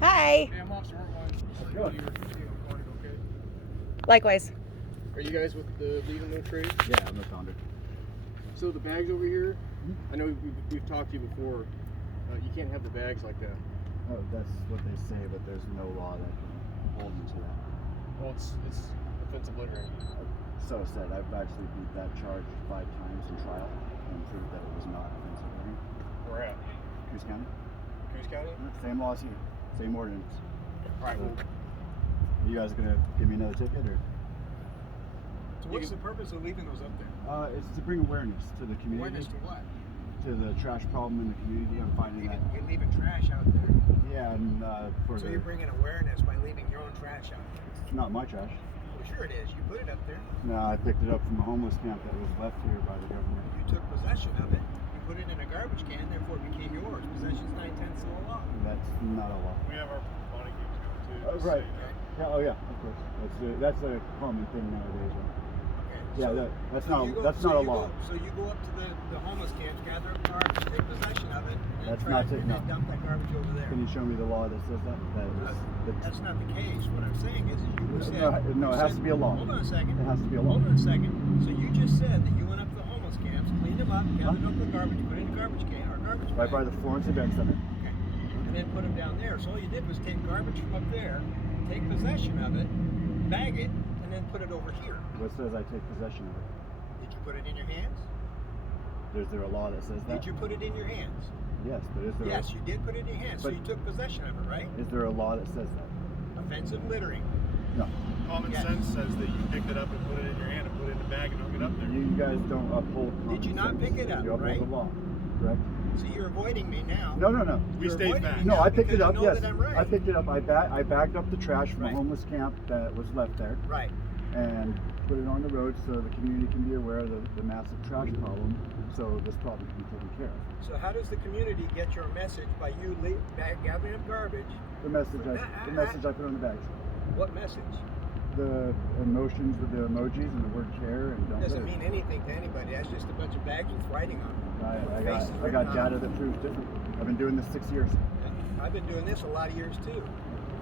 Hi. Hey, I'm Officer Mark. Okay. Likewise. Are you guys with the Lead and No Trade? Yeah, I'm the founder. So the bags over here, I know we've talked to you before. You can't have the bags like that. Oh, that's what they say, but there's no law that can hold you to that. Well, it's offensive littering. So said, I've actually beat that charge 5 times in trial and proved that it was not offensive littering. Where at? Coos County? Coos County? Same laws here, same ordinance. All right. Well, you guys gonna give me another ticket or? So what's the purpose of leaving those up there? It's to bring awareness to the community. Awareness to what? To the trash problem in the community. I'm finding that. You're leaving trash out there. Yeah, and So you're bringing awareness by leaving your own trash out there. It's not my trash. Well, sure it is. You put it up there. No, I picked it up from a homeless camp that was left here by the government. You took possession of it. You put it in a garbage can. Therefore, it became yours. Possession's 9/10 of the law. That's not a law. We have our body cams going too. Oh, right. Yeah, oh yeah, of course. That's a common thing nowadays. Right? Okay. Yeah, So- that's so not you go- that's so not a you law. So you go up to the homeless camps, gather up garbage, take possession of it, and That's try not and taking then up. dump that garbage over there. Can you show me the law that says that? That's not the case. What I'm saying is you said... No, it has to be a law. Hold on a second. It has to be a law. Hold on a second. So you just said that you went up to the homeless camps, cleaned them up, gathered up the garbage, put it in a garbage can or garbage bag. Right by the Florence Event Center. Okay. And then put them down there. So all you did was take garbage from up there, take possession of it, bag it, and then put it over here. What says I take possession of it? Did you put it in your hands? Is there a law that says that? Did you put it in your hands? Yes, but is there? Yes, you did put it in your hands. So But- you took possession of it, right? Is there a law that says that? Offensive littering. No. Common Yes. sense says that you picked it up and put it in your hand and put it in a bag and hung it up there. You guys don't uphold. Did you not common pick sense. it up, You uphold right? the law, correct? So you're avoiding me now. No. We You're stayed avoiding back. me No, now I picked because it up. you know Yes, that I'm right. I picked it up. I bagged up the trash from Right. a homeless camp that was left there, Right. and put it on the road so the community can be aware of the massive trash problem, so this problem can be taken care of. So how does the community get your message by you gathering up garbage? The message I put on the bags. What message? The emotions with the emojis and the word care and don't Doesn't litter. mean anything to anybody. That's just a bunch of bags with writing on them. I got data that proves different. I've been doing this 6 years. I've been doing this a lot of years too.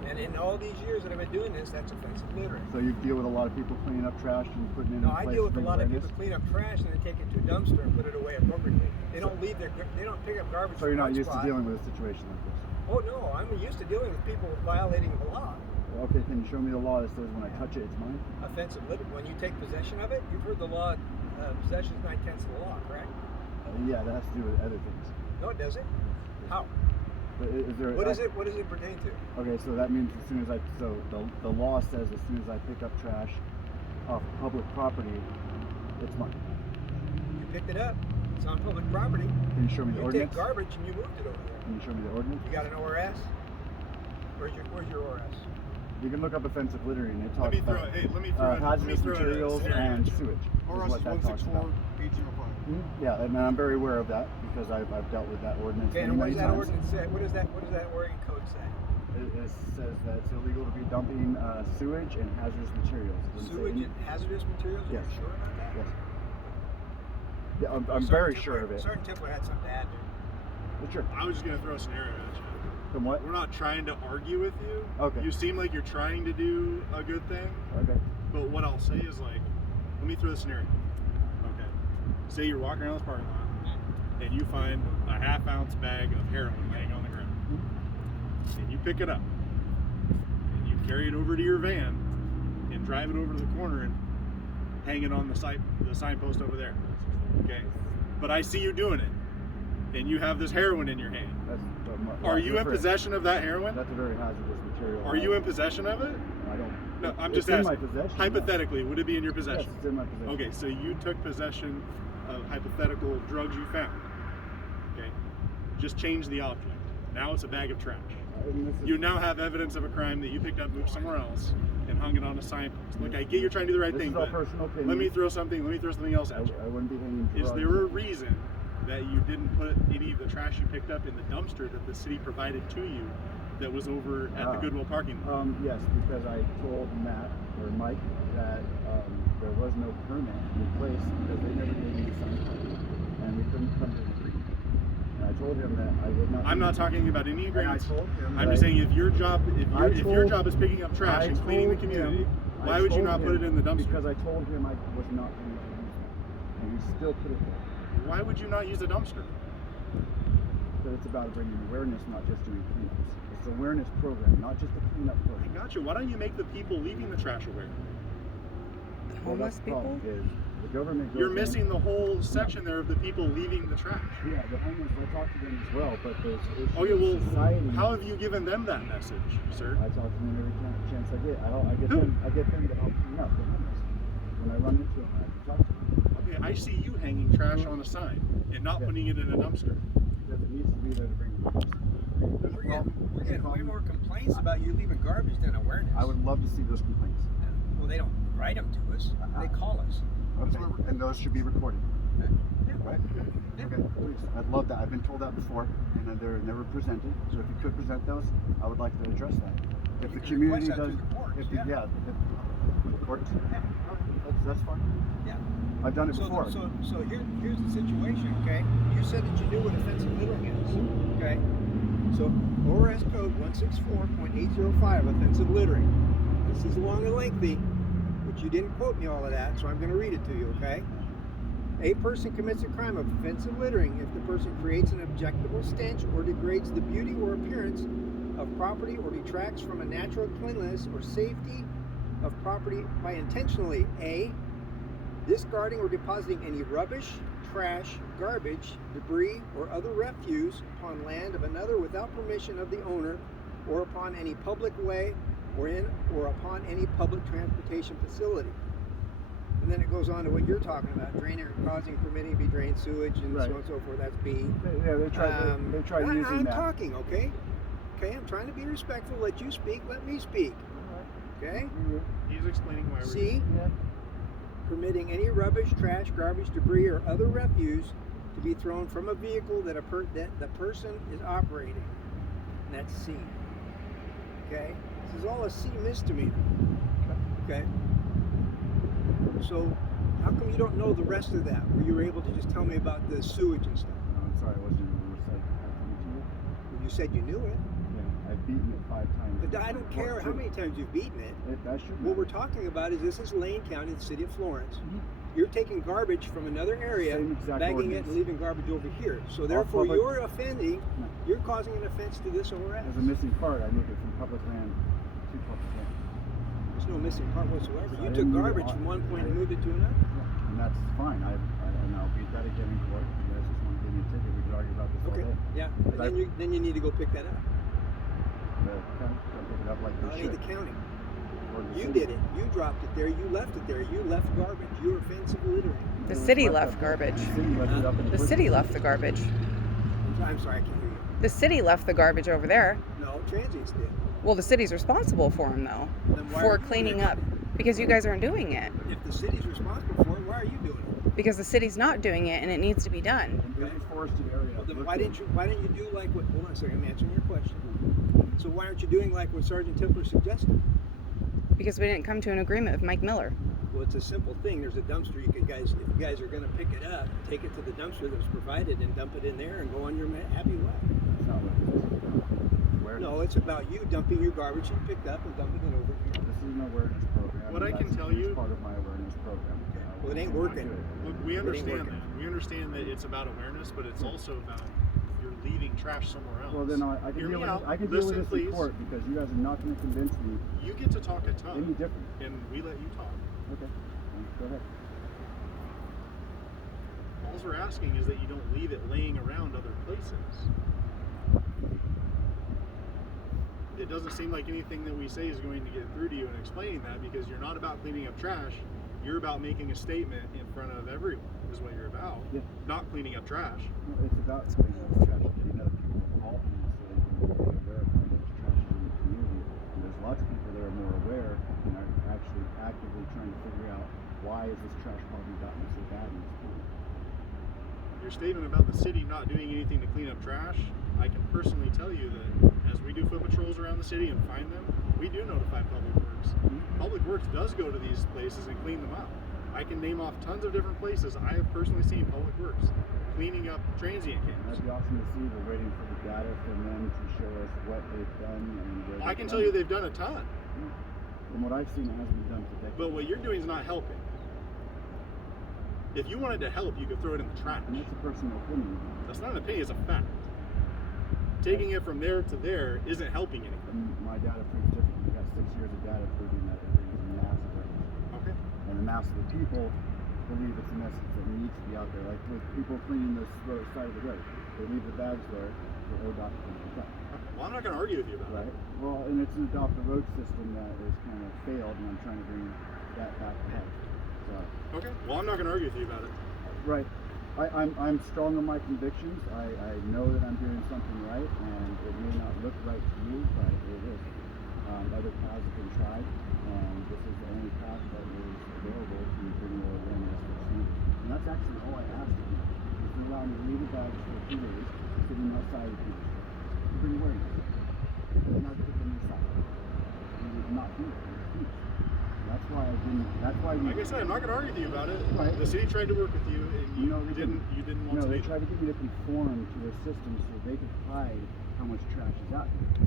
And in all these years that I've been doing this, that's offensive littering. So you deal with a lot of people cleaning up trash and putting it in No, a I place deal to with a bring lot of awareness? people clean up trash and then take it to a dumpster and put it away appropriately. They don't leave they don't pick up garbage. So you're from not one used to spot. dealing with a situation like this? Oh no, I'm used to dealing with people violating the law. Okay, can you show me the law that says when I touch it, it's mine? Offensive littering. When you take possession of it, you've heard the law. Possession is 9/10 of the law, correct? Yeah, that has to do with other things. No, it doesn't. How? But is there? What does it pertain to? Okay, so that means as soon as the law says as soon as I pick up trash off public property, it's mine. You picked it up. It's on public property. Can you show me the You ordinance? take garbage and you moved it over there. Can you show me the ordinance? You got an ORS? Where's your ORS? You can look up offensive littering. It Let talks me throw about let me throw hazardous materials and sewage. Is Ours what is that talks about. 164-805. Yeah, and I'm very aware of that because I've dealt with that ordinance Okay, many, and what many does that times. ordinance say? What does that Oregon code say? It says that it's illegal to be dumping sewage and hazardous materials. It doesn't say Sewage any- and hazardous materials? Are Yes. you sure about that? Yes. Yeah, I'm Sergeant very Tipler- sure of it. Sergeant Tipler had something to add there. But sure. I was just gonna throw a scenario at you. From what? We're not trying to argue with you. Okay. You seem like you're trying to do a good thing, Okay. but what I'll say is like, let me throw the scenario. Okay. Say you're walking around this parking lot and you find a half-ounce bag of heroin laying on the ground, and you pick it up and you carry it over to your van and drive it over to the corner and hang it on the signpost over there. Okay. But I see you doing it, and you have this heroin in your hand. Are you in possession of that heroin? That's a very hazardous material. Are you in possession of it? I don't. No, I'm It's just in asking. my possession. Hypothetically, would it be in your Yes, possession? it's in my possession. Okay, so you took possession of hypothetical drugs you found. Okay, just change the object. Now it's a bag of trash. And this is- You now have evidence of a crime that you picked up, moved somewhere else, and hung it on a signpost. Look, I get you're trying to do the right This thing, is all but personal opinion. let me throw something else at you. I wouldn't be hanging Is drugs. there a reason that you didn't put any of the trash you picked up in the dumpster that the city provided to you that was over at the Goodwill parking lot? Yes, because I told Matt or Mike that there was no permit in place because they never gave me the sign, and we couldn't come to an agreement. I told him that I would not. I'm not talking about any And I agreements. told him. I'm that just saying if your job I job is picking up trash and cleaning the community, why would you not put it in the dumpster? Because I told him I was not going to use that, and he still put it there. Why would you not use a dumpster? But it's about bringing awareness, not just doing cleanups. It's an awareness program, not just a cleanup I program. got you. Why don't you make the people leaving the trash aware? The Well, homeless that's the problem, people? is the government goes You're in- missing the whole section there of the people leaving the trash. Yeah, the homeless. I talk to them as well, but there's issues Oh yeah, well, in society. how have you given them that message, sir? I talk to them every chance I get. Who? I get them to help clean up the homeless. When I run into them, I have to talk to them Okay, I see you hanging trash on a sign and not Yeah. putting it in a dumpster. because it needs to be there to bring the homeless. There's a We're problem. getting There's a way problem. more complaints about you leaving garbage than awareness. I would love to see those complaints. Well, they don't write them to us. They call us. Okay. And those should be recorded. Yeah. Right? Okay, please. I'd love that. I've been told that before, and they're never presented. So if you could present those, I would like to address that. If the You can community request that does, through the courts, if the, yeah. yeah, the courts, Yeah. that's fine. Yeah. I've done it So, before. so here's the situation, okay? You said that you knew what offensive littering is, okay? So ORS code 164.805, offensive littering. This is long and lengthy, but you didn't quote me all of that, so I'm going to read it to you, okay? A person commits a crime of offensive littering if the person creates an objectable stench or degrades the beauty or appearance of property or detracts from a natural cleanliness or safety of property by intentionally A, discarding or depositing any rubbish, trash, garbage, debris, or other refuse upon land of another without permission of the owner, or upon any public way, or upon any public transportation facility. And then it goes on to what you're talking about: draining or causing, permitting to be drained sewage, and so on and so forth. That's B. Yeah, they tried using I'm that. talking, okay? Okay, I'm trying to be respectful. Let you speak. Let me speak. Okay. He's explaining why we're C. Yeah. Permitting any rubbish, trash, garbage, debris, or other refuse to be thrown from a vehicle that the person is operating. And that's C. Okay? This is all a C misdemeanor. Okay? So, how come you don't know the rest of that? Were you able to just tell me about the sewage and stuff? No, I'm sorry, I wasn't even reciting to you. Well, you said you knew it. Yeah, I've beaten it 5 times. But I don't care how many times you've beaten it. That should What we're matter. talking about is this is Lane County, the city of Florence. Mhm. You're taking garbage from another area, Same exact bagging ordinance. it and leaving garbage over here. So therefore public- you're offending, No. you're causing an offense to this ORS. There's a missing part. I moved it from public land to public land. There's no missing part whatsoever. I You didn't took move it garbage on- from one point and moved it to another. Yeah, and that's fine. And I'll beat that again in court. If you guys just want to give me a ticket, we could argue about this Okay. all day. Yeah. But And then you need to go pick that up. The county can pick it up like No, they it ain't should. the county. Or the You city. did it. You dropped it there. You left it there. You left garbage. You're offensive littering. The It was city left left up there. garbage. The city left it up in The prison. city left the garbage. I'm sorry, I can't hear you. The city left the garbage over there. No, transients did. Well, the city's responsible for them, though, Then why are for you cleaning doing it? up. Because you guys aren't doing it. If the city's responsible for it, why are you doing it? Because the city's not doing it, and it needs to be done. In this forested area. Well, then look why at- didn't you do like what? Hold on a second. I'm answering your question. So why aren't you doing like what Sergeant Tippler suggested? Because we didn't come to an agreement with Mike Miller. Well, it's a simple thing. There's a dumpster. If you guys are going to pick it up, take it to the dumpster that was provided and dump it in there and go on your happy way. That's not what this is about. Awareness. No, it's about you dumping your garbage you picked up and dumping it over here. This is an awareness program. What I can That's tell a huge you- part of my awareness program. Well, it ain't working. Look, we ain't understand working. that. We understand that it's about awareness, but it's also about you're leaving trash somewhere else. Well, then I can Hear deal me with out. this. I can deal with Listen, this please. in court because you guys are not going to convince me You get to talk a ton, any different. and we let you talk. Okay. Go ahead. All we're asking is that you don't leave it laying around other places. It doesn't seem like anything that we say is going to get through to you and explaining that, because you're not about cleaning up trash. You're about making a statement in front of everyone, is what you're about. Yeah. Not cleaning up trash. No, it's about cleaning up trash and getting other people involved in this so they can be aware of how much trash is in the community. And there's lots of people that are more aware and are actually actively trying to figure out why is this trash problem gotten so bad in this town. Your statement about the city not doing anything to clean up trash, I can personally tell you that as we do foot patrols around the city and find them, we do notify Public Works. Public Works does go to these places and clean them up. I can name off tons of different places I have personally seen Public Works cleaning up transient camps. That'd be awesome to see. We're waiting for the data from them to show us what they've done and where I they've can done tell you it. they've done a ton, From what I've seen, it hasn't been done today. but what you're doing is not helping. If you wanted to help, you could throw it in the trash. And that's a personal opinion. That's not an opinion, it's a fact. Taking it from there to there isn't helping anything. And my data proves different. We got 6 years of data proving that it brings a massive difference. Okay. And the mass of the people believe it's a message that needs to be out there. Like with people cleaning the side of the road, they leave the bags there for ODOT to pick up. Well, I'm not going to argue with you about Right. Well, and it's an adopt a road system that is kind of failed, and I'm trying to bring that back ahead. So. it. Okay. Well, I'm not going to argue with you about it. Right. I'm strong on my convictions. I know that I'm doing something right, and it may not look right to you, but it is. Other paths have been tried, and this is the only path that is available to bring more awareness to the And that's actually all I asked of you, is to allow me to leave the bags for a few days, sitting outside of people, to bring awareness. And not put them inside. We would not do it. That's why I didn't. That's why we. Like I said, I'm not going to argue with you about it. Right. The city tried to work with you, and you didn't want No, to. they tried to get me to conform to their system so they could hide how much trash is out there,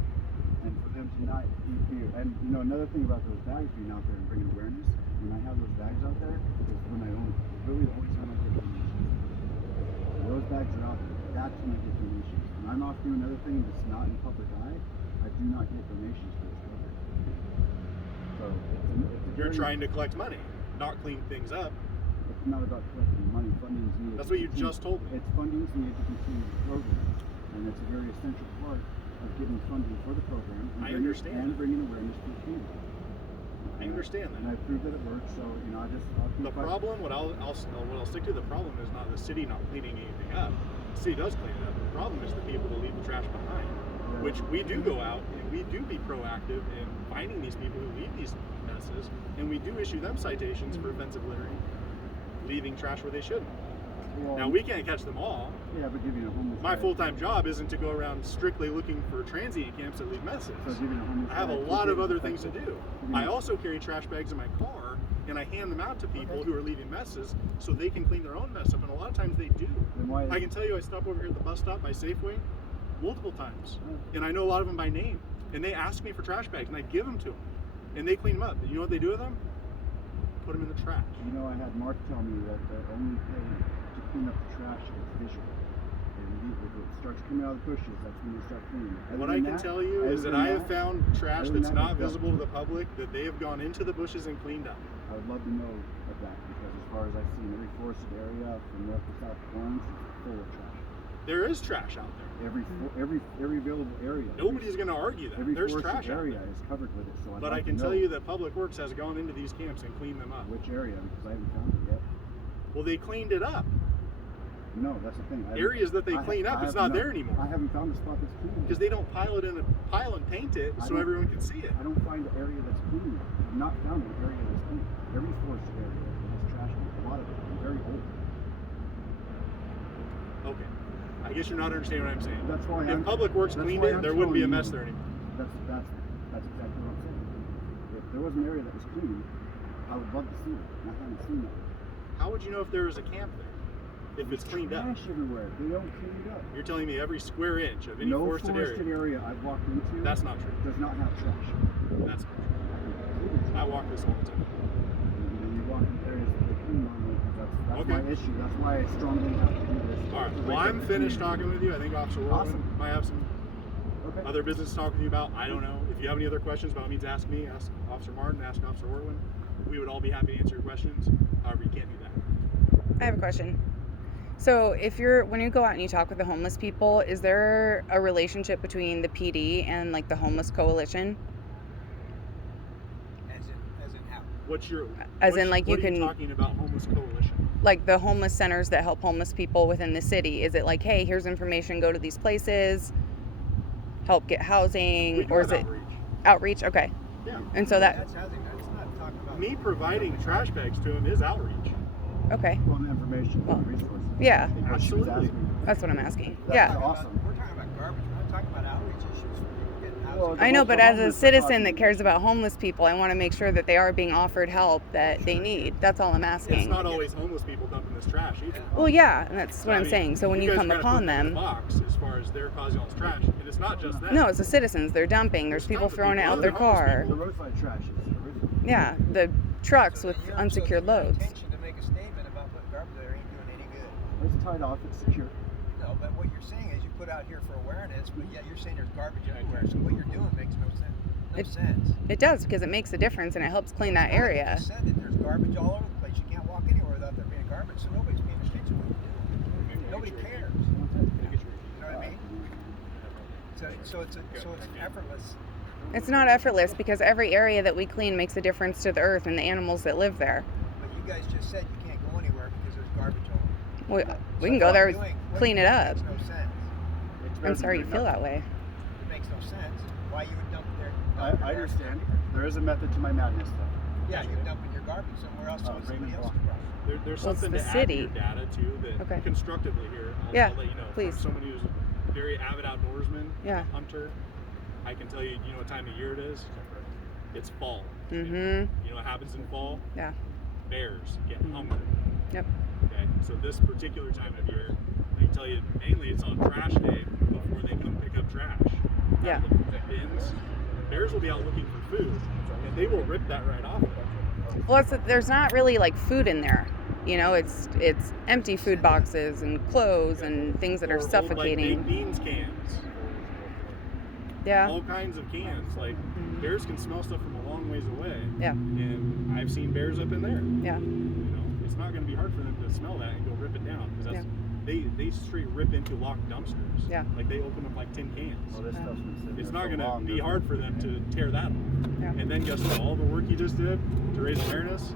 and for them to not be here. And another thing about those bags being out there and bringing awareness. When I have those bags out there, it's when I own. It's really the only time I get donations. When those bags are out there, that's when I get donations. When I'm off doing other things that's not in the public eye, I do not get donations for this program. So You're trying to collect money, not clean things up. It's not about collecting money. Funding is needed. That's what you just told me. It's funding is needed to continue the program, and it's a very essential part of getting funding for the program. And I understand. And bringing awareness to the community. I understand And that. I proved that it works. So I'll keep The problem, what I'll stick to, the problem is not the city not cleaning anything up. The city does clean it up. The problem is the people that leave the trash behind, which we do go out and we do be proactive in finding these people who leave these messes, and we do issue them citations for offensive littering, leaving trash where they shouldn't. Well, Now, we can't catch them all. Yeah, but giving a homeless. My guy- full-time job isn't to go around strictly looking for transient camps that leave messes. So giving a homeless I have a guy lot of 2 other days things to effective. do. I also carry trash bags in my car, and I hand them out to people who are leaving messes so they can clean their own mess up, and a lot of times they do. Then why? I can tell you I stop over here at the bus stop by Safeway multiple times, and I know a lot of them by name, and they ask me for trash bags, and I give them to them, and they clean them up. You know what they do with them? Put them in the trash. I had Mark tell me that the only thing to clean up the trash is visual. And if it starts coming out of the bushes, that's when you start cleaning it. What I can tell you is that I have found trash other than that's that, not it's done. visible to the public that they have gone into the bushes and cleaned up. I would love to know of that because as far as I've seen, every forested area from north to south Florence is full of trash. There is trash out there. Every available area. Nobody's going to argue that. Every There's forested trash out area there. is covered with it. So I'd But I like can to tell know you that Public Works has gone into these camps and cleaned them up. which area because I haven't found it yet. Well, they cleaned it up. No, that's the thing. Areas that they clean up, it's not there anymore. I haven't found a spot that's clean. Because they don't pile it in a pile and paint it I so don't- everyone can see it. I don't find an area that's clean. I've not found an area that's clean. Every forested area has trash in it. A lot of it. And very old. Okay. I guess you're not understanding what I'm saying. That's why If Public Works that's cleaned why it, I'm there wouldn't be a telling mess you. there anymore. That's exactly what I'm saying. If there was an area that was clean, I would love to see it. And I haven't seen that. How would you know if there was a camp there? If it's cleaned up? Trash everywhere. They don't clean it up. You're telling me every square inch of any No forested area. I've walked into That's not true. does not have trash. That's not true. I walk this all the time. And you walk in areas that they clean normally because that's Okay. my issue. That's why I strongly have to do this. All right. To Well, wake I'm up the finished community. talking with you. I think Officer Warren Awesome. might have some Okay. other business to talk with you about. I don't know. If you have any other questions, by all means ask me, ask Officer Martin, ask Officer Orwin. We would all be happy to answer your questions. However, you can't do that. I have a question. So when you go out and you talk with the homeless people, is there a relationship between the PD and like the homeless coalition? As in how? You what are can you talking about homeless coalition? like the homeless centers that help homeless people within the city. Is it like, hey, here's information, go to these places, help get housing, We do or have is it outreach. outreach? Okay. Yeah. And so that That's housing. That's not talking about Me providing trash bags to him is outreach. okay. Well, the information Well, and resources. yeah. I think what she was Absolutely. asking. That's what I'm asking. That's Yeah. awesome. We're talking about garbage. We're not talking about outreach issues for people getting Well, I know, but as a homeless are citizen causing- that cares about homeless people, I want to make sure that they are being offered help that they need. That's all I'm It's asking. not always homeless people dumping this trash either. Well, yeah, and that's So, what I I'm mean, saying. So when you guys come gotta put upon them in them, a box as far as they're causing all this trash, and it's not just that. no, it's the citizens. They're dumping. There's people tons of throwing it people. out their Other homeless car. The roadside trash is original. Yeah, the trucks So with then unsecured so then your loads. intention to make a statement about putting garbage there ain't doing any good. It's tied off, it's secure. No, but what you're saying is you put out here for awareness, but yet you're saying there's garbage everywhere. So what you're doing makes no sense. No sense. It does because it makes a difference and it helps clean that You area. just said that there's garbage all over the place. You can't walk anywhere without there being garbage, so nobody's paying attention to what you're doing. Nobody cares. You know what I mean? So it's effortless. It's not effortless because every area that we clean makes a difference to the earth and the animals that live there. But you guys just said you can't go anywhere because there's garbage all over. We can go there, What clean you're it doing up. Makes no sense. I'm sorry you feel that way. It makes no sense. Why you would dump it there? I understand. There is a method to my madness, though. Yeah, you're dumping your garbage somewhere else, so it's somebody else's problem. There's Well, it's something the to add to city. your data too that Okay. constructively here. Yeah, I'll let you know. please. From someone who's a very avid outdoorsman, Yeah. hunter, I can tell you. You know what time of year it is? It's fall. Mm-hmm. You know what happens in fall? Yeah. Bears get Mhm. hungry. Yep. Okay, so this particular time of year, I can tell you mainly it's on trash day before they come pick up trash. out Yeah. of the bins. Bears will be out looking for food, and they will rip that right off. Well, there's not really like food in there. You know, it's empty food boxes and clothes and things that Or are old, suffocating. like, baked beans cans. Yeah. All kinds of cans. Like bears can smell stuff from a long ways away. Yeah. And I've seen bears up in there. Yeah. You know, it's not going to be hard for them to smell that and go rip it down because that's they straight rip into locked dumpsters. Yeah. Like they open up like tin cans. Well, this stuff's been sitting It's there not so going to long, be doesn't hard it? for them to tear that off. Yeah. And then guess what? All the work you just did to raise awareness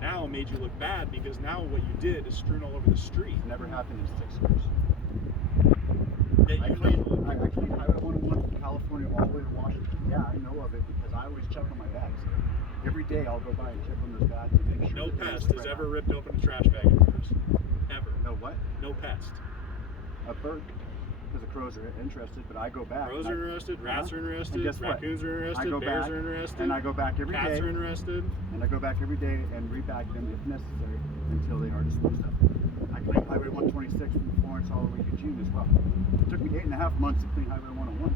now made you look bad because now what you did is strewn all over the street. It's never happened in 6 years. That I you clean know. Highway 101 from California all the way to Washington. Yeah, I know of it because I always check on my bags. Every day I'll go by and check on those bags and make sure. No that they're pest has spread ever out. ripped open a trash bag of yours. Ever. No what? No pest. A bird. Because the crows are interested, but I go back. Crows and are interested, rats are And interested, guess what? raccoons are I interested, go bears back, are interested, and I go back every cats day, are interested. and I go back every day and rebag them if necessary until they are disposed of. I clean Highway 126 from Florence all the way to Eugene as well. It took me 8.5 months to clean Highway 101.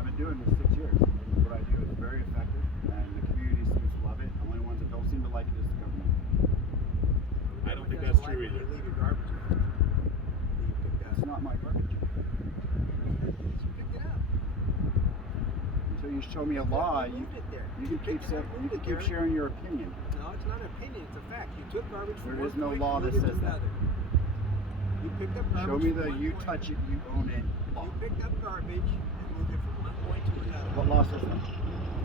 I've been doing this 6 years. What I do is very effective, and the community seems to love it. The only ones that don't seem to like it is the government. I don't think that's true either. You leave your garbage there. You picked It's up. not my garbage. You picked it up. Until you show me a law, You you moved it there. can keep picked it saying, up, you moved can it keep there. sharing your opinion. No, it's not an opinion. It's a fact. You took garbage from There one is no point law and that moved it says to that. another. You picked up garbage Show me from the one you point- touch it, you own it law. You picked up garbage and moved it from one point to another. What law says that?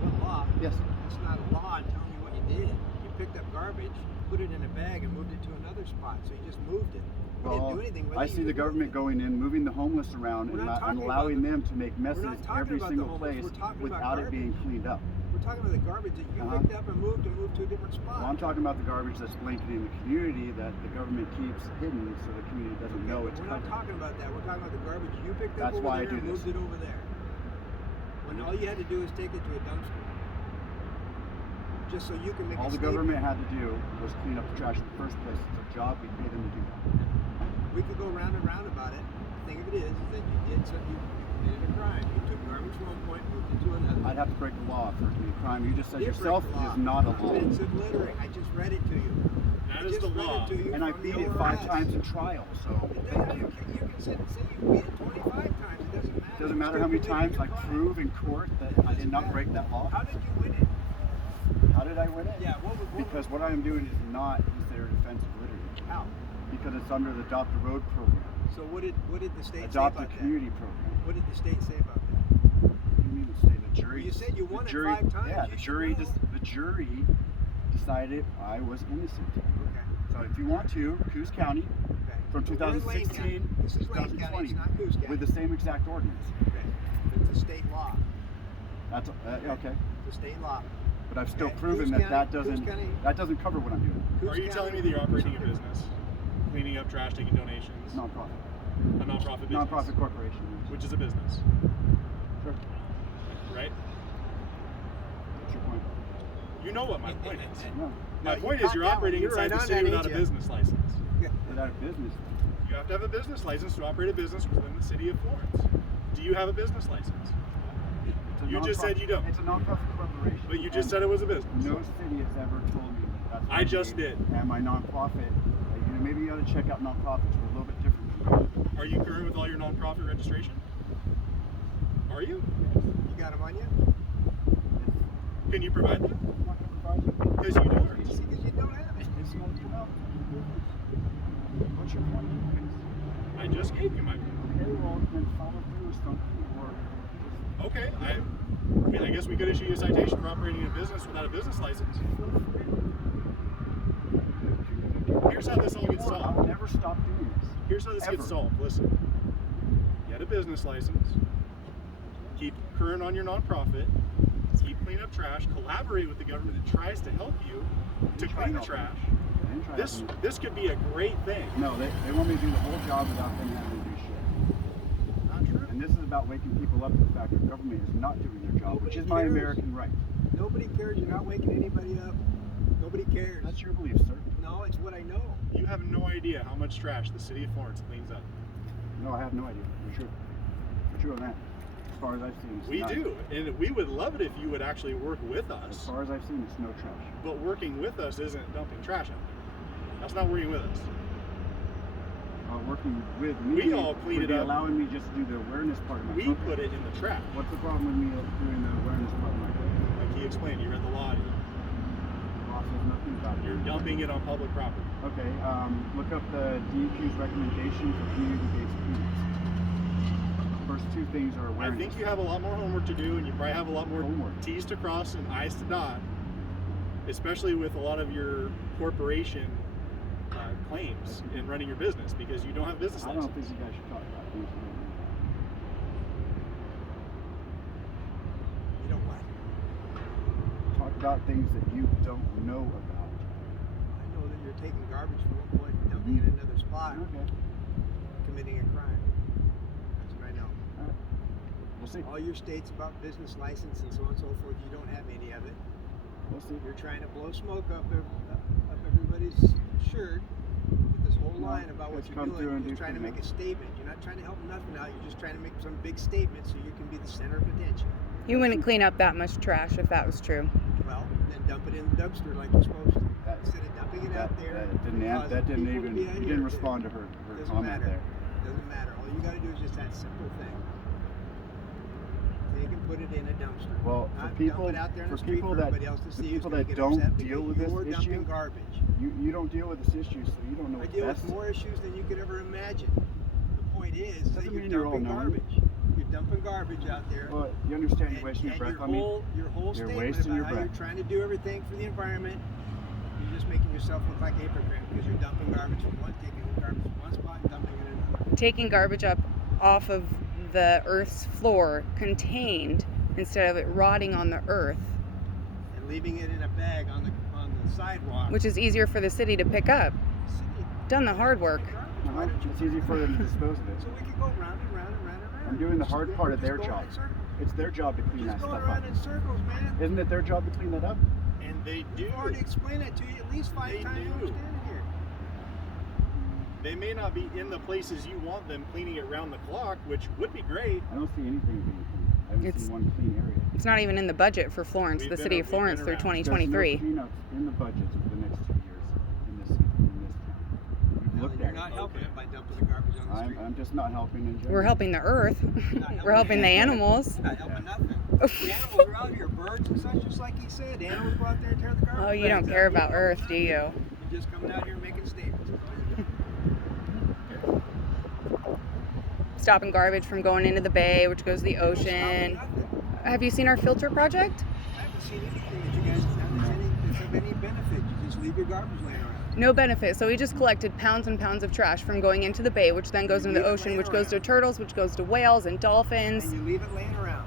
What law? Yes. It's not a law and telling you what you did. You picked up garbage, put it in a bag, and moved it to another spot. So you just moved it. You didn't Well, do anything with I it. see the government going in, moving the homeless around, We're and, not and talking allowing about them to make messes not talking every about the single homeless. place We're talking about without it being garbage. cleaned up. We're talking about the garbage that you Uh-huh. picked up and moved to a different spot. Well, I'm talking about the garbage that's blanketing the community that the government keeps hidden so the community doesn't know but it's we're not covered. talking about that. We're talking about the garbage you picked up That's over why I there do and this. moved it over there. When all you had to do is take it to a dumpster. Just so you can make All a the statement. government had to do was clean up the trash in the first place. It's a job, we pay them to do that. We could go round and round about it. The thing of it is that you did something, you committed a crime. You took garbage from one point, moved it to another. I'd have to break the law for it to be a crime. You just said You yourself break the law. is not a law. Offensive littering. I just read it to you. That I is just the read law. it to you And I from beat the it 5 ORS. times in trial, so thank you. You can sit and say you beat it 25 times. It doesn't matter. Doesn't matter You're how many still times I committing a crime. prove in court that I did not break that law. How did you win it? How did I win it? Yeah, what was Because what I am doing is not considered offensive littering. how? Because it's under the Adopt a Road program, So what did the state Adopt say a about Community that? program. What did the state say about that? What do you mean the state? The jury. You said you won the it jury, 5 times. Yeah, You the should jury. know. The jury decided I was innocent. Okay. So if you want to, Coos County Okay. from So we're in Lane 2016 County. This is Lane County. 2020 It's not Coos County. with the same exact ordinance. Okay. It's a state law. That's okay. It's a state law. But I've still Okay. proven Coos that County- Coos County- that doesn't cover what I'm doing. Coos Are you County- telling me that you're operating a business, cleaning up trash, taking donations, It's nonprofit. a nonprofit business, Nonprofit corporation. which is a business? Sure. You know what my point is. No, My you point caught is you're that one. operating You're inside right the on city that, without a ain't ya? business license. without a business. You have to have a business license to operate a business within the city of Florence. Do you have a business license? It's a You just said you don't. It's a nonprofit corporation. But you just and said it was a business. no city has ever told me that that's what I just need. did. And my nonprofit, maybe you ought to check out nonprofits. We're a little bit different than Are you current with all your nonprofit registration? Are you? You got them on you? Can you provide them? I'm not going to provide you. Because you don't. See, because you don't have it. It's not enough. What's your point anyways? I just gave you my. Okay, well, then follow through with something or Okay, I mean, I guess we could issue you a citation for operating a business without a business license. Here's how this all gets I'll solved. never stop doing this. Here's how this Ever. gets solved. Listen, get a business license, keep current on your nonprofit, keep cleaning up trash, collaborate with the government that tries to help you to clean the trash. This could be a great thing. No, they want me to do the whole job without them having to do shit. Not true. And this is about waking people up to the fact that government is not doing their job, which Nobody is my cares. American right. Nobody cares. You're not waking anybody up. Nobody cares. That's your belief, sir. No, it's what I know. You have no idea how much trash the city of Florence cleans up. No, I have no idea. You're true. You're true on that. As far as I've seen, it's We not. do, and we would love it if you would actually work with As us. far as I've seen, it's no trash. But working with us isn't dumping trash out. That's not working with us. Working with me We all clean would it be up. allowing me just to do the awareness part of my We program. put it in the trash. What's the problem with me doing the awareness part of my program? Like he explained, you read the law. Law says nothing about it. You're dumping it on public property. Okay, look up the DEQ's recommendation for community-based cleanups. First two things are I awareness. think you have a lot more homework to do, and you probably have a lot more Homework. T's to cross and I's to dot, especially with a lot of your corporation claims in running your business because you don't have business I license. don't think you guys should talk about things. You don't what? Talk about things that you don't know about. I know that you're taking garbage from one point and dumping it in another spot, Okay. committing a crime. That's what I know. We'll see. All your states about business license and so on and so forth, you don't have any of it. We'll see. You're trying to blow smoke up everybody's shirt with this whole No, line about what it's you're come doing. through You're and just do trying to make cleanup. a statement. You're not trying to help nothing out. You're just trying to make some big statement so you can be the center of attention. You wouldn't clean up that much trash if that was true. Well, then dump it in the dumpster like you're supposed to. That- Instead of dumping it out there. That didn't causing even. people to be You on didn't your- respond to her Doesn't comment matter. there. Doesn't matter. All you got to do is just that simple thing. Take and put it in a dumpster. Well, Not for people, dump it out there in for the street people for that, everybody else to the see who's people gonna that get don't upset deal with because this you're issue, dumping garbage. you don't deal with this issue, so you don't know I what's deal best. with more issues than you could ever imagine. The point is that Doesn't you're mean you're dumping all-knowing. garbage. You're dumping garbage out there. Well, you understand you're wasting your and breath your on me. whole, Your whole You're statement wasting about your how breath. you're trying to do everything for the environment, you're just making yourself look like a hypocrite because you're dumping garbage from one, taking garbage from one spot and dumping it in another. Taking garbage up off of the earth's floor contained instead of it rotting on the earth, And leaving it in a bag on the sidewalk. which is easier for the city to pick up. City, Done the hard work. garbage. Uh-huh. Why don't you It's easy for them to dispose of it. So we can go round and round and round and round. I'm doing the Just hard go- part of just their go job. in circles. It's their job to clean that Just going stuff up. around in circles, man. Isn't it their job to clean that up? And they do. I've already explained that to you at least 5 They times do. when we're standing here. They may not be in the places you want them cleaning it round the clock, which would be great. I don't see anything being cleaned. I haven't It's- seen one clean area. It's not even in the budget for Florence, We've the been city a- of we've been Florence through around. 2023. There's no cleanups in the budgets for the next 2 years in this town. We've Well, looked you're at not it. helping Okay. it by dumping the garbage on the street. I'm just not helping in general. We're helping the earth. We're helping the animals. You're not helping nothing. The animals are out here, birds and such, just like he said. The animals go out there and tear the garbage. Oh, you don't bags care out. about You Earth, don't do you? You're just coming out here making statements. Stopping garbage from going into the bay, which goes to the You don't stop ocean. nothing. Have you seen our filter project? I haven't seen anything that you guys have done that's of any benefit. You just leave your garbage laying around. No benefit. So we just collected pounds and pounds of trash from going into the bay, which then goes into the ocean, which goes to turtles, which goes to whales and dolphins. And you leave it laying around.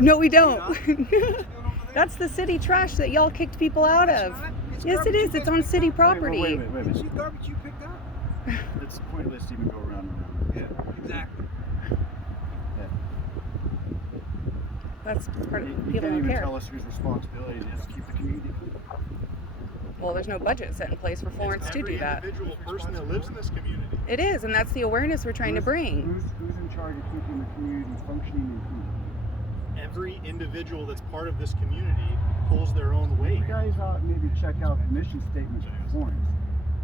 No, we You don't. not? What you doing over there? That's the city trash that y'all kicked people out It's of. not. It's Yes, it garbage you is. It's guys on picked city up. property. Wait a minute. It's garbage you picked up. It's pointless to even go around and around. Yeah, exactly. That's part of You people can't don't even care. tell us whose responsibility it is to keep the community clean. Well, there's no budget set in place for Florence It's to every do that. individual person that lives in this community. It is, and that's the awareness we're trying to bring. Who's in charge of keeping the community functioning and clean? Every individual that's part of this community pulls their own weight. You guys ought to maybe check out the mission statement for Florence.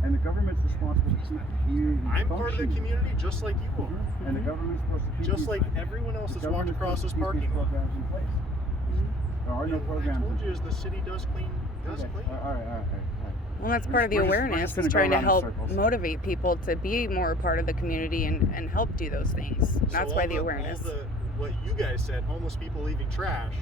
And the government's responsible to keep the community I'm part of the functioning. community just like you are. And the government's supposed to keep Just these, like everyone else the that's walked government's across this supposed to keep parking these lot. programs in place. There are no And what I programs. told you is the city does clean. Okay. All right. Well, that's We're part of the just- we're awareness, just is gonna go trying to around in help circles. motivate people to be more a part of the community and help do those things. That's So why all the awareness. what you guys said, homeless people leaving trash,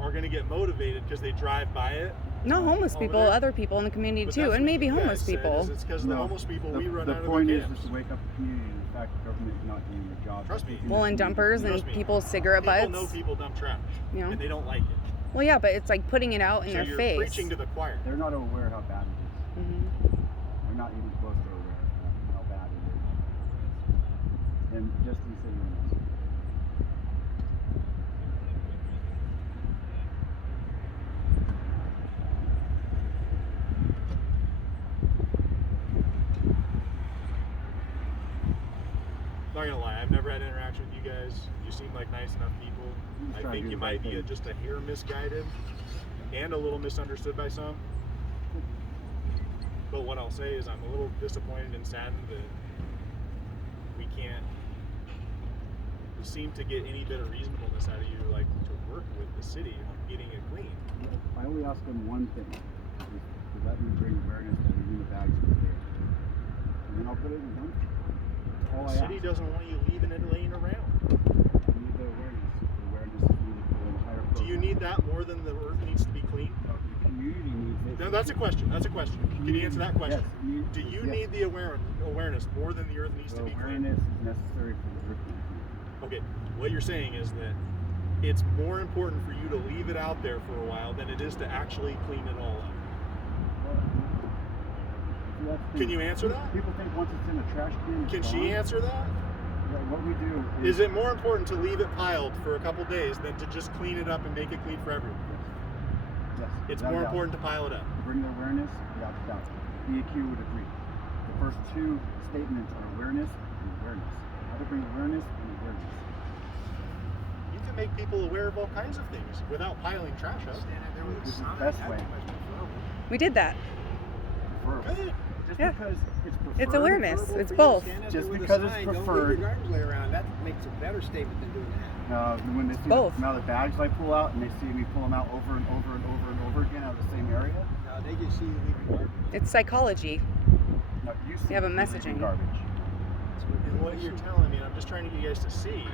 are going to get motivated because they drive by it. Not homeless over people, there. other people in the community But too, that's and what maybe you guys homeless said, people. is it's because of the homeless people we run out of The point their is camps. just to wake up the community. In fact, the government is not doing their job. Trust me. Keeping Well, the and community dumpers clean. and Trust me. people's cigarette People butts. know people dump trash, You know? and they don't like it. Well, yeah, but it's like putting it out in So their you're face. preaching to the choir. They're not aware how bad it is. They're not even close to aware of how bad it is. And just in city limits. Not gonna lie, I've never had interaction with you guys. You seem like nice enough people. Just I trying to think do you the might right be thing. just a hair misguided and a little misunderstood by some. But what I'll say is I'm a little disappointed and saddened that we can't seem to get any bit of reasonableness out of you, like to work with the city on getting it clean. I only ask them one thing. Is to let me bring awareness that leaving the bags are there. And then I'll put it in the dumpster. That's all The I city ask. doesn't want you leaving it laying around. I need the awareness. The awareness is needed for the entire program. Do you need that more than the earth needs to be clean? The community needs it. No, that's a question. That's a question. Can you answer that question? Yes. Do you yes. need the awareness more than the earth needs The to be clean? awareness is necessary for the earth to be clean. Okay, what you're saying is that it's more important for you to leave it out there for a while than it is to actually clean it all up. See, that's the Can thing. you answer that? People think once it's in a trash can, it's Can gone. she answer that? Yeah, what we do Is it more important to leave it piled for a couple days than to just clean it up and make it clean for everyone? Yes. It's without more a doubt. important to pile it up. To bring the awareness, without a doubt. EQ would agree. The first two statements are awareness and awareness. How to bring awareness and awareness. You can make people aware of all kinds of things without piling trash up. Stand out there with a This is the sign, best that's way. much preferable. We did that. Preferable. Good. Just Yeah. because it's preferred. It's awareness. Preferable It's for you to both. stand out Just there with a because it's sign, Don't preferred. leave your garbage lay around. That makes a better statement than doing that. When they see Both. the amount of bags I pull out and they see me pull them out over and over and over and over again out of the same area, No, they just see you leaving garbage. It's psychology. no, you see have a me leaving messaging. garbage. And what you're telling me, and I'm just trying to get you guys to see,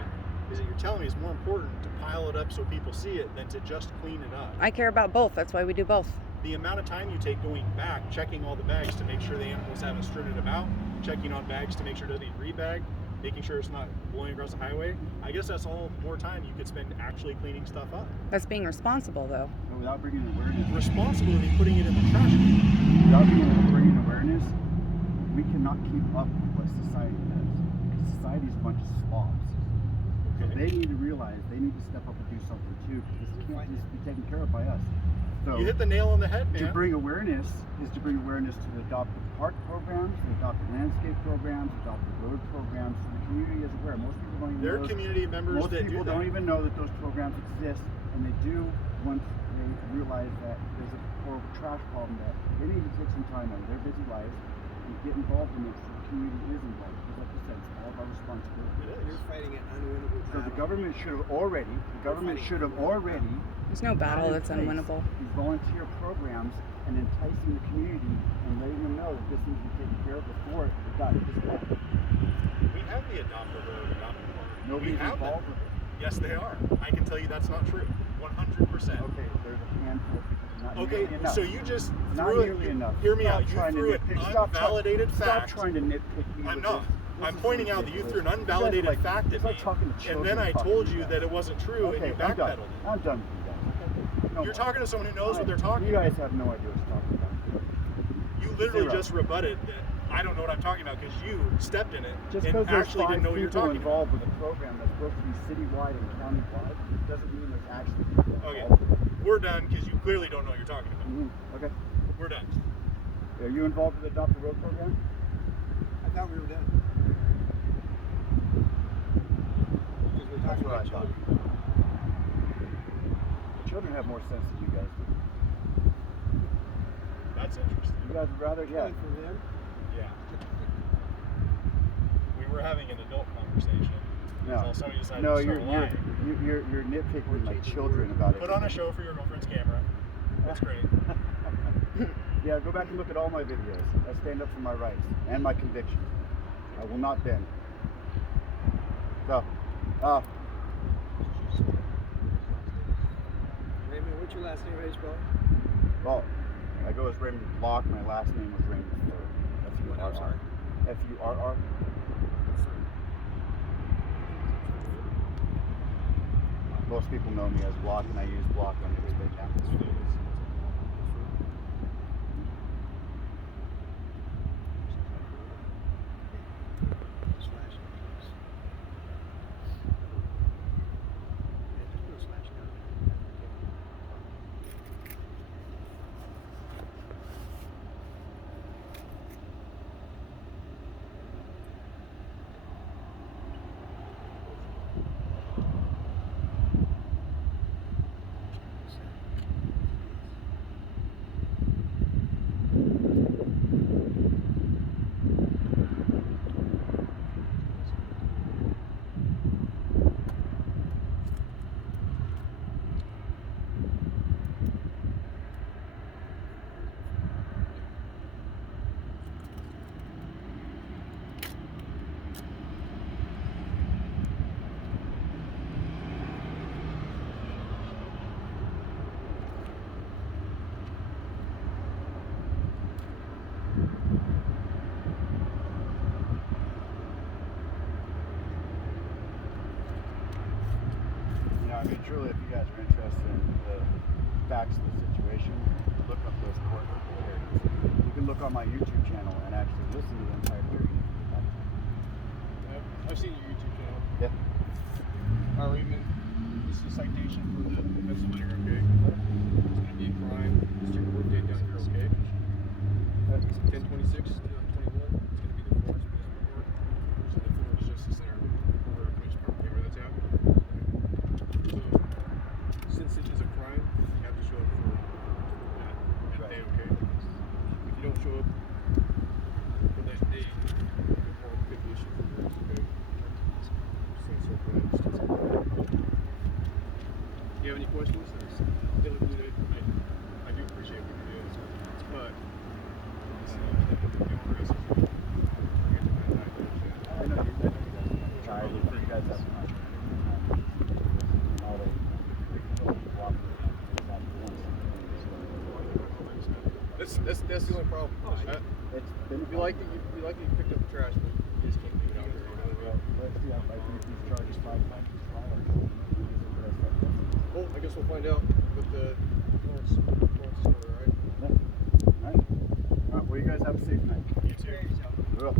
is that you're telling me it's more important to pile it up so people see it than to just clean it up. I care about both. That's why we do both. The amount of time you take going back, checking all the bags to make sure the animals haven't strewn it about, checking on bags to make sure it doesn't need rebag, making sure it's not blowing across the highway, I guess that's all more time you could spend actually cleaning stuff up. That's being responsible, though. But without bringing awareness, Responsibility putting it in the trash can. without bringing awareness, we cannot keep up with what society does. Because society is a bunch of slobs. So Okay. they need to realize they need to step up and do something too, because this can't just be taken care of by us. So You hit the nail on the head, to man. bring awareness is to bring awareness to the adopted park programs, the adopted landscape programs, adopted road programs, so the community is aware. Most people don't even There know. are community members Most that people do that. don't even know that those programs exist, and they do once they realize that there's a horrible trash problem that they need to take some time out of their busy lives and get involved in it so the community is involved. Because like you said, it's all of our responsibility. It is. You're fighting an unwinnable So battle. the government should have already, There's no battle had in that's place unwinnable. these volunteer programs and enticing the community and letting them know that this needs to be taken care of before it got this bad. We have the adopt a road, adopt a park. Nobody's We have them. involved with it. Yes, they are. I can tell you that's not true. 100%. Okay, there's a handful of people. Not Okay, nearly enough. so you just Not threw nearly it. enough. Hear me Stop out. You trying to threw an nitpick. unvalidated Stop fact. trying to nitpick me. I'm with not. this. This I'm is pointing out that you ridiculous. threw an You guys are unvalidated like- fact it's at like me, talking to and children then I talking told to you guys. that it wasn't true, and Okay, you I'm done. backpedaled it. I'm done with you guys. No You're more. talking to someone who knows what they're talking You about. guys have no idea what you're talking about. You literally Zero. just rebutted that I don't know what I'm talking about because you stepped in it Just and because there's actually 5 didn't know what you're people talking about. involved with a program that's supposed to be citywide and countywide doesn't mean there's actually people Okay, involved with it. we're done because you clearly don't know what you're talking about. Okay. We're done. Are you involved with the Adopt a Road program? I thought we were done. Because we're That's talking what I about thought. children. Children have more sense than you guys do. That's interesting. You guys would rather, yeah. Good for them. Yeah. We were having an adult conversation. No, Until somebody decided no, to start lying. you're nitpicking like children about it. Put on a show for your girlfriend's camera. That's great. Yeah, go back and look at all my videos. I stand up for my rights and my convictions. I will not bend. So, Raymond, what's your last name? How do you spell it? well, I go as Raymond Block. My last name was Raymond Furr. What? I'm sorry. F-U-R-R. Most people know me as Block, and I use Block on everything now. Slash. Yeah, just put a slash down. I mean, truly, if you guys are interested in the facts of the situation, look up those court hearings. You can look on my YouTube channel and actually listen to the entire hearing. I've seen your YouTube channel. Yeah. Raymond, this is a citation for the offensive litter, okay? It's going to be a crime. It's your court date down here, okay? 10/26, 2021. It's going to be the Florence Municipal Court, which is the Florence Justice Center over at Police Department. Okay, where that's at? So, since it is a crime, you have to show up for that day, okay? If you don't show up for that day, your warrant could be issued for this, okay? Do you have any questions? I do appreciate what you do, but I know you guys are you guys have fun. All that's the only problem. it's been We like that you picked up the trash, but you just can't leave it out there. You know what I mean? Let's see if I think these charges 5 times as far. Well, I guess we'll find out with the Florence story, all right? All right. Well, you guys have a safe night. You too. We will.